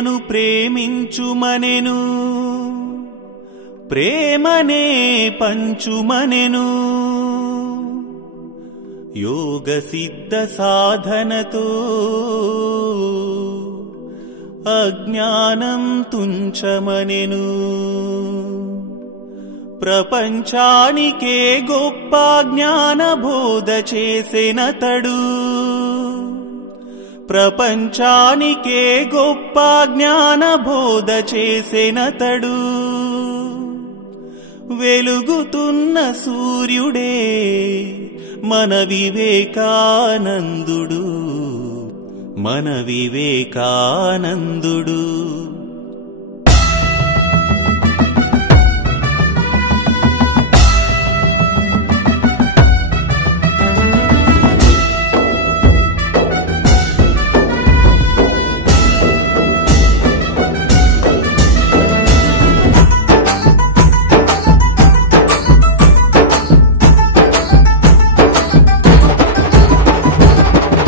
ప్రేమను ప్రేమించుమనెను, ప్రేమనే పంచుమనెను. యోగ సిద్ధ సాధనతో అజ్ఞానం తుంచమనెను. ప్రపంచానికే గొప్ప జ్ఞాన బోధ చేసెనతడు, ప్రపంచానికే గొప్ప జ్ఞాన బోధ చేసెనతడు. వెలుగుతున్న సూర్యుడే మన వివేకానందుడు, మన వివేకానందుడు.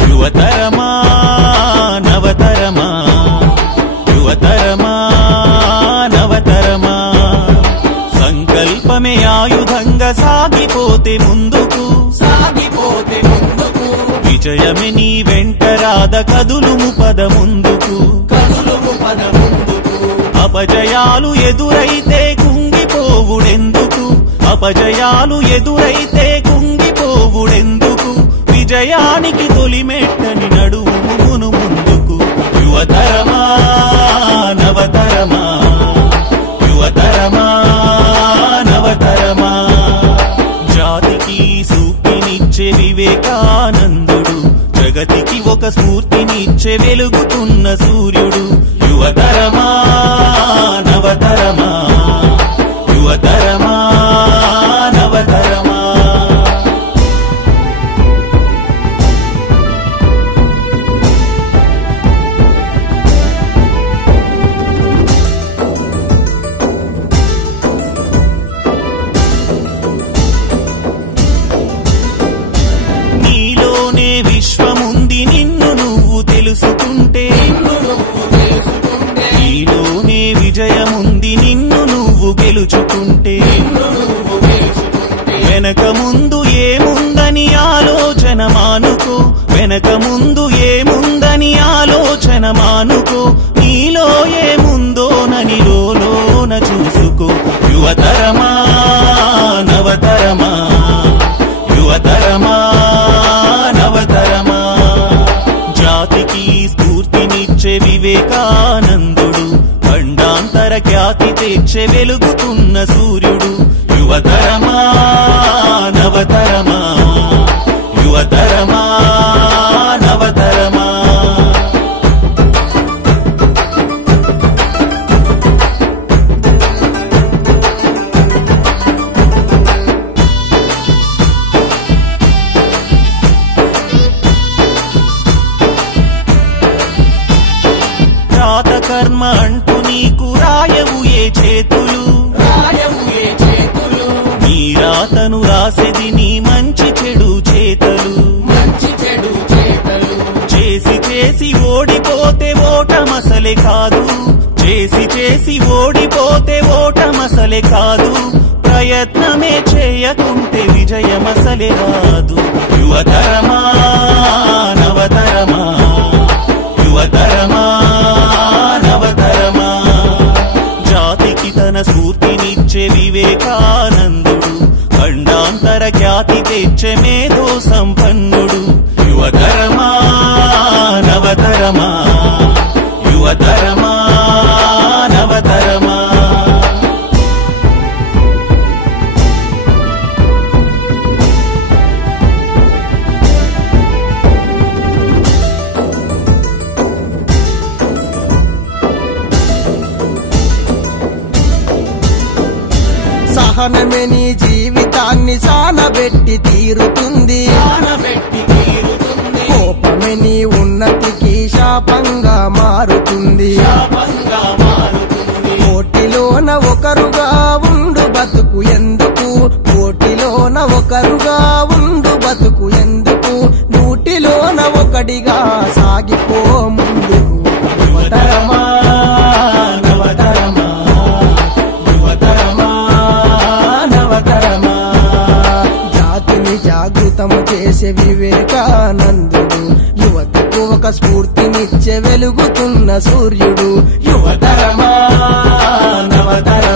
యువతరమా నవతరమా, యువతరమా నవతరమా, సంకల్పమే ఆయుధంగా సాగిపోతే ముందుకు, సాగిపోతే ముందుకు. విజయమే నీ వెంట రాద కదులుము పద ముందుకు, కదులుము పద ముందుకు. అపజయాలు ఎదురైతే కుంగిపోవుడెందుకు, అపజయాలు ఎదురైతే కుంగిపోవుడెందుకు. విజయానికి తొలిమెట్టని నడువుమును ముందుకు. యువతరమా నవతరమా, యువతరమా నవతరమా, జాతికి సూక్తినిచ్చే వివేకానందుడు, జగతికి ఒక స్ఫూర్తినిచ్చే వెలుగుతున్న సూర్యుడు. యువతరమా నవతరమా, యువతరమా నవతరమా. నీలోనే విశ్వముంది నిన్ను నువ్వు తెలుసుకుంటే, నీలోనే విజయముంది నిన్ను నువ్వు గెలుచుకుంటే. వెనక ముందు ఏముందని ఆలోచన మానుకో, వెనక ముందు ఏముందని ఆలోచన మానుకో. నీలో ఏముందోనని లోన చూసుకో. యువతరమా నవతరమా, యువతరమా నవతరమా, జాతికి స్ఫూర్తినిచ్చే వివేకానందుడు, ఖండాంతర ఖ్యాతి తెచ్చే వెలుగుతున్న సూర్యుడు. యువతరమా నవతరమా, యువతరమా నవతరమా. రాత కర్మ అంటూ నీకు రాయవు ఏ చేతులు, నీ రాతను రాసేది నీ మంచి చెడు చేతలు. చేసి చేసి ఓడిపోతే ఓటమసలే కాదు, చేసి చేసి ఓడిపోతే ఓటమసలే కాదు. ప్రయత్నమే చేయకుంటే విజయమసలే రాదు. యువతరమా నవతరమా, యువతరమా నవతరమా, జాతికి తన స్ఫూర్తినిచ్చే వివేకానందుడు, ఖండాంతర ఖ్యాతి తెచ్చే మేధో సంపన్నుడు. యువతరమా నవతరమా, యువతరమా నవతరమా. సహనమే నీ జీవితాన్ని సానబెట్టి తీరుతుంది, కోపమే నీ ఉన్నతికి శాపంగా మారుతుంది. పోటీలోన ఒకరుగా ఉండు బతుకు ఎందుకు, పోటీలోన ఒకరుగా ఉండు బతుకు ఎందుకు. నూటిలోన ఒకడిగా సాగిపో ముందుకు. యువతరమా చేసే వివేకానందుడు, యువతకు ఒక స్ఫూర్తినిచ్చే వెలుగుతున్న సూర్యుడు. యువతరమా నవతరమా